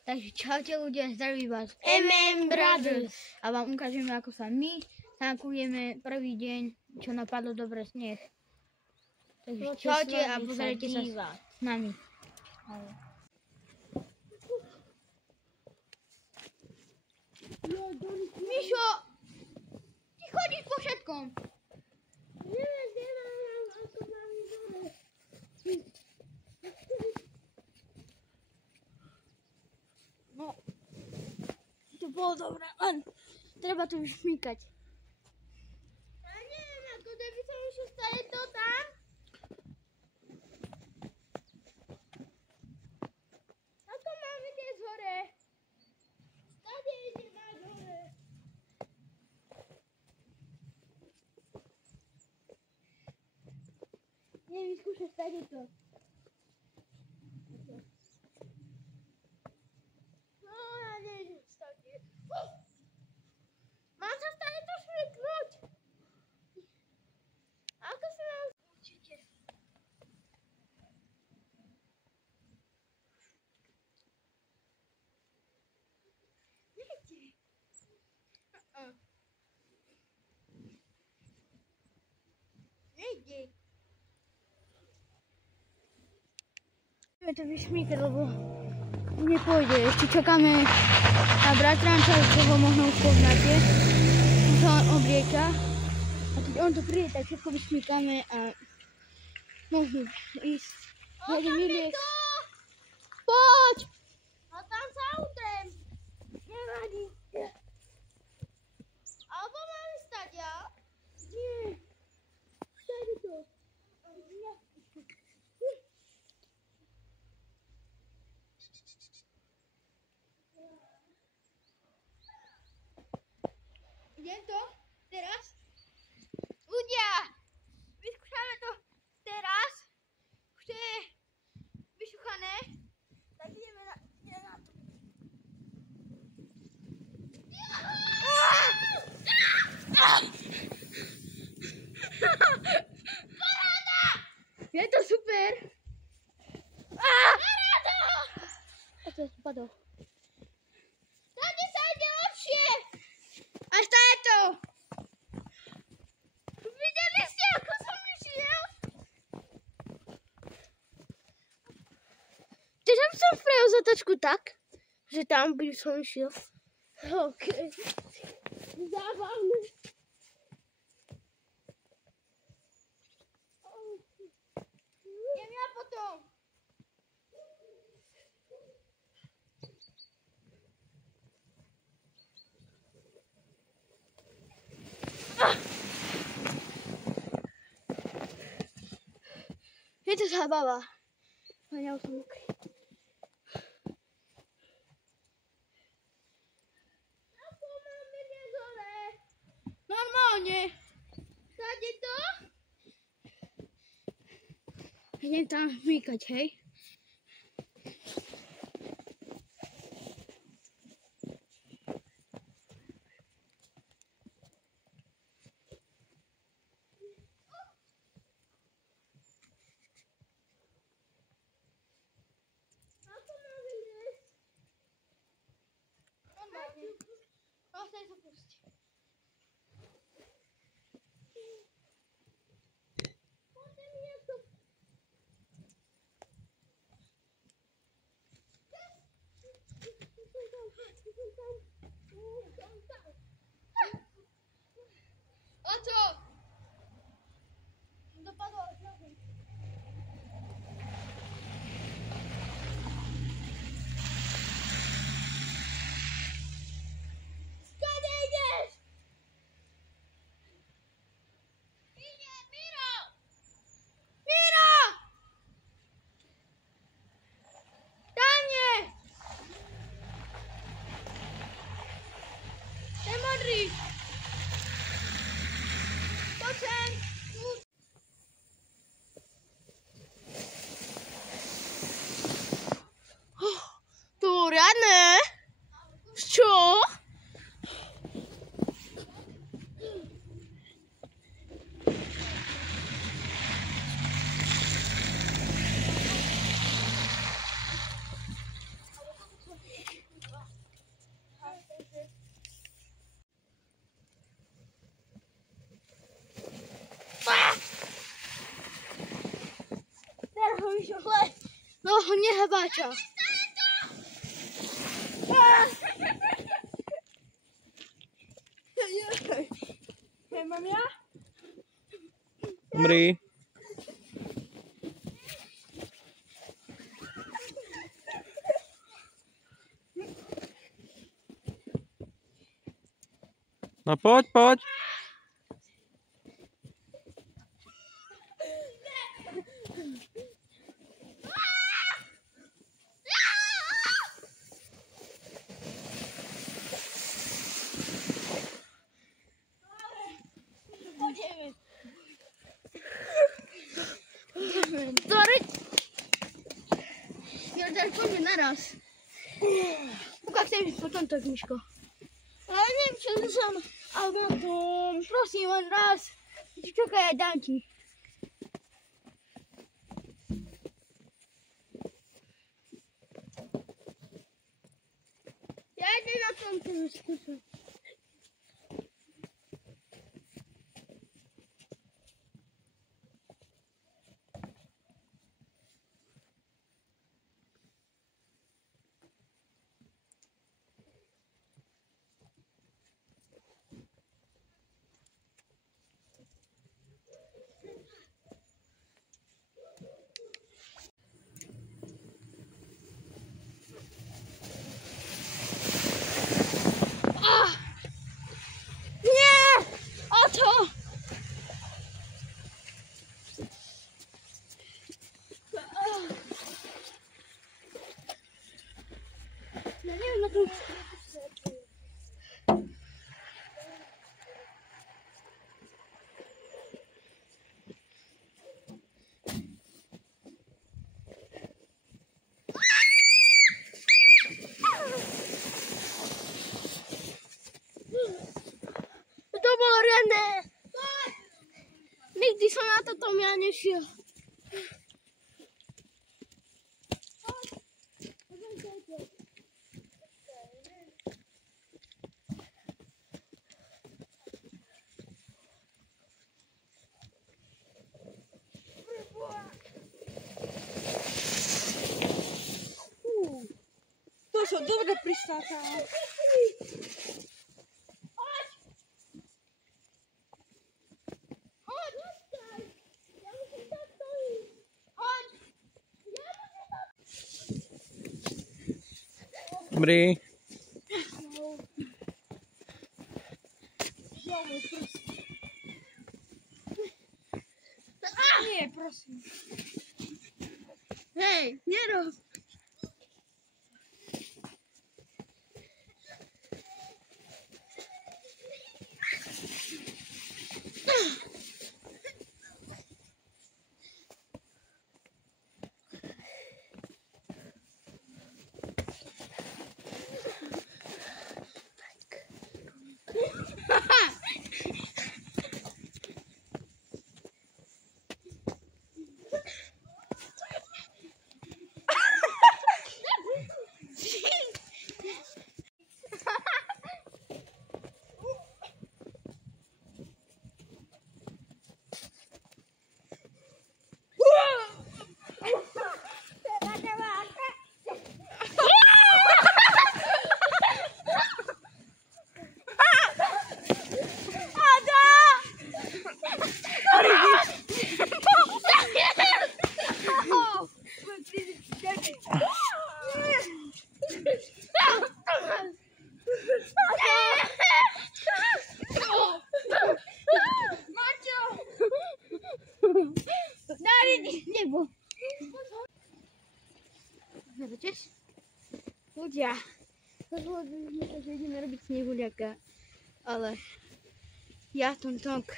Takže čaute ľudia, zdraví vás Brothers. A vám ukážeme, ako sa my tankujeme prvý deň, čo napadlo dobre sneh. Takže čaute a pozrite sa s nami. Mišo, ty chodíš po všetkom. No, to bolo dobré, len treba to vyšmýkať. Ja neviem, ako keby som išiel stať to tam. Ako máme ísť hore? Stade ide mať hore. Neviem, skúšaj stade to. No, ja nejdem stade. Mám sa stade to šmyknúť. Ako sa mám... Určite. Nejde. Nejde. Ideme to vyšmýkať, lebo nepôjde. Ešte čakáme na bratranca, ktorého možno už poznáte. On sa len oblieka. A keď on tu príde, tak všetko vyšmýkame a môžu ísť. Môžem vyliesť. Poď! A tam sa utrem. Nevadí. Alebo máme stať, ja? Nie. Stade to. Idem to teraz. Ľudia, vyskúšame to teraz. Už to je vyšuchané. Tak ideme na to. Paráda! Je to super. Paráda! A to spadol. Tady sa ide lepšie. A stade to. Videli ste, ako som išiel? Tiež som spravil zatačku tak, že tam by som išiel. OK. Zábavné. Idem ja potom. Je to zábava. Ale ja už som mokrý. Ako máme ísť hore? Normálne. Stade to? Idem tam vmýkať, hej. Ako máme ísť? Normálne. Ostaj sa pusti. Poďme mi to. A co? Dopadło znowu. Skąd idziesz? Idzie, Miro! Miro! Tam nie! Ten modrý! Poď sem! toho nehebáča. Mám ja? Umri. No poď, poď. Poďme naraz. Ukáž mi potom to, Miško. Ale neviem, čo som. Alebo prosím, len raz. Čakaj, dám ti. Ja idem na tomto skúšať. Ja neviem, na tom... To bolo riadne. Nikdy som na toto ja nešiel. To som dobre pristákala. Umri. Nie, prosím. Hej, nerob. Nebo. Zobaczysz? Ľudia. Rozhodli sme sa, že ideme robiť snehuľaka. Ale ja Tonk.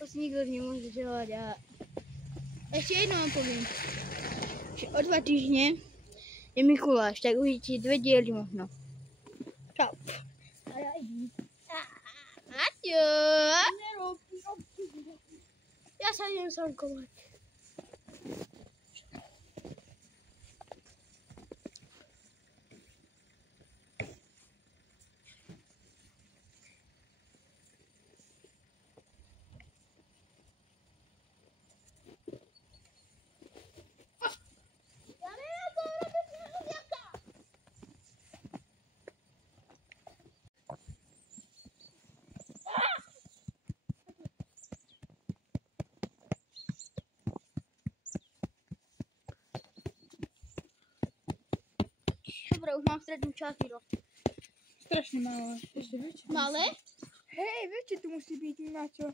To si nikto nemôže želať a ešte jedno vám poviem. Že o 2 týždne je Mikuláš, tak uvidíte 2 diely možno. Čau. A ja idem. Aťo. Ja sa idem sankovať. Dobre, už mám strednú časť. Strašne malé. Ešte väčšie. Malé? Hej, väčšie tu musí byť, Maťo.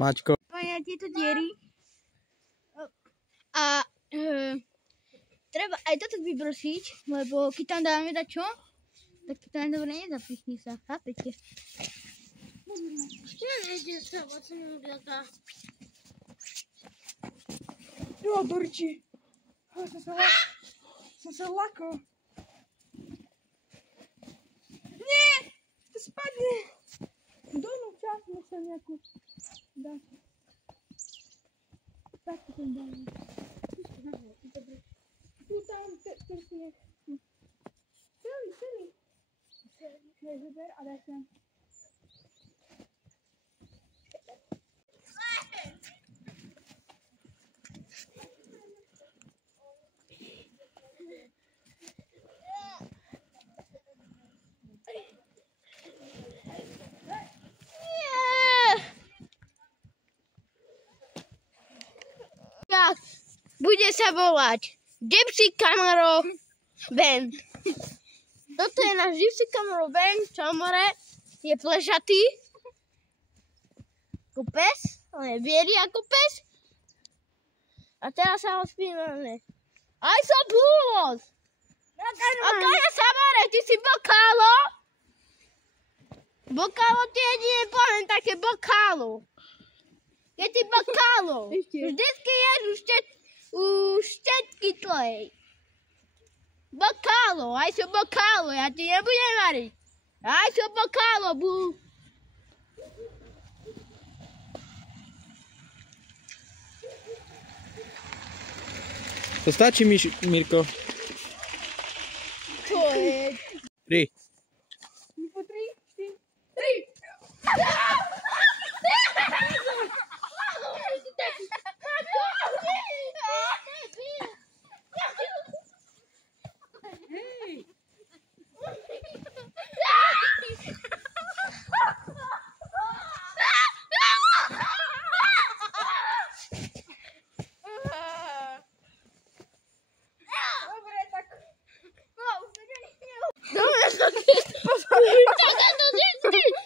Maťko. Spája tieto diery. A treba aj toto vybrosiť, lebo keď tam dáme dačo, tak to tam dobre nezapichne sa. Chápete? Čo nejde sa vlastne udiata? Jo, Dorči. Som sa lakol. Nie! To spadne. Dolnú časť musím nejakú dať. Tak to tam dáme. Tu tam, ten sneh. Celý. Hej, vyber a daj sem. Bude sa volať Gypsy Camaro Van. Toto je náš Gypsy Camaro Van, čo more je plešatý. Ako pes, ale je bielý ako pes. A teraz sa ho spíname. Aj som pôvod. Akája sa more, ty si bokálo? Bokálo ti jedine poviem také bokálo. Je ti bokálo. Vždycky ješ u štetky tvojej. Bokálo, aj som bokálo, ja ti nebudem variť. Aj som bokálo, bú. To stačí, Mirko. Čo je? 3. Po 3, 4, 3. Hej! Dobre, tak...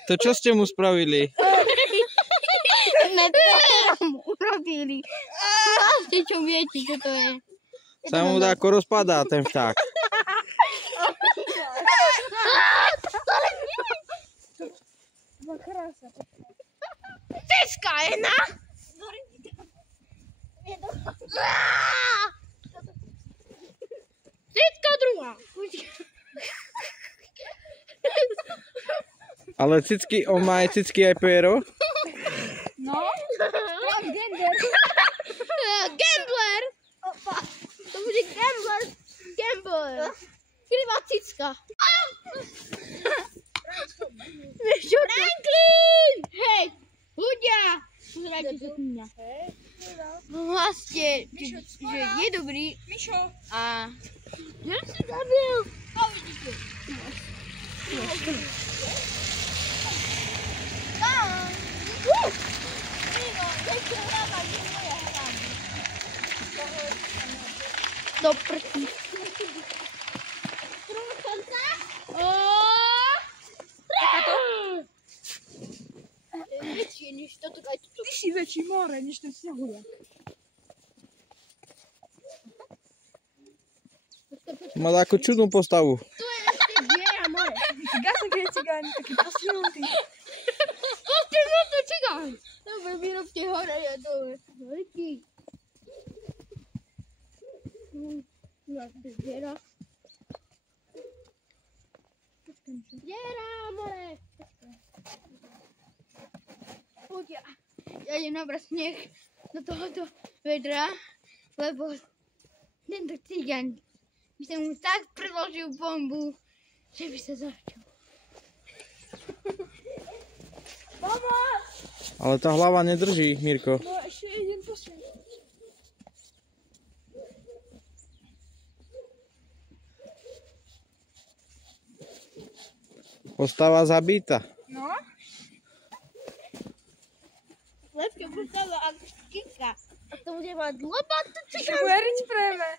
To čo ste mu spravili? Mu urobili. Máte čo viete, čo to je. Sa mu dáko rozpadá ten vták. Krása. Teska jedna. Teska druhá. Ale cicky, on má aj cicky aj pero? No? Mám gender. Gambler. Opa. To bude gambler. Gambler. Krivá cicka. Franklin! Hej, ľudia! Pozerajte sa tu mňa. Vlastne, že je dobrý Mišo. a... Ja si zabil. A vidíte. Do prký. Väčšie než toto, aj toto. Ty si väčší more, než ten snehuliak. Má takú čudnú postavu. Tu je ešte diera more. Gasne keď je cigán, taký postihnutý. Postihnutý cigán. Dobre, vyrobte hore, ja dole. Veľký. Diera. Diera, more. Poďa. Ja idem nabrať sneh do tohoto vedra, lebo tento cigán by som mu tak predložil bombu, že by sa zavčal. Mama! Ale tá hlava nedrží, Mirko. No ešte jeden posun. Postava zabíta. No? Lepšie postava ako štika. A to bude mať lopatu cigán. Veriť preme.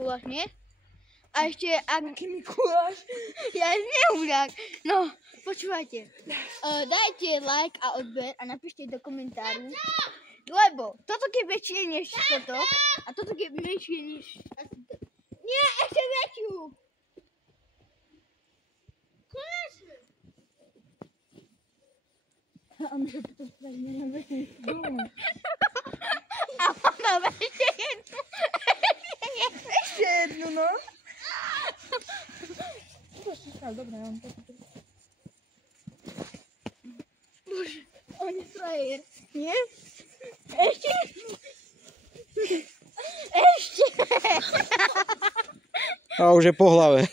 Mikuláš, nie? A ešte, ak... Aký Mikuláš? Ja neuľak. No, počúvajte. Dajte like a odber a napíšte do komentáru. Lebo toto je väčšie než toto. A toto je väčšie než... Nie, ešte väčšiu. Konečne. A my to potom spravíme na väčšie. A potom ešte jednu. Ešte jednu, no. Dobre, ja mám to. Bože, on je frajer. Nie? Ešte? Ešte. A už je po hlave.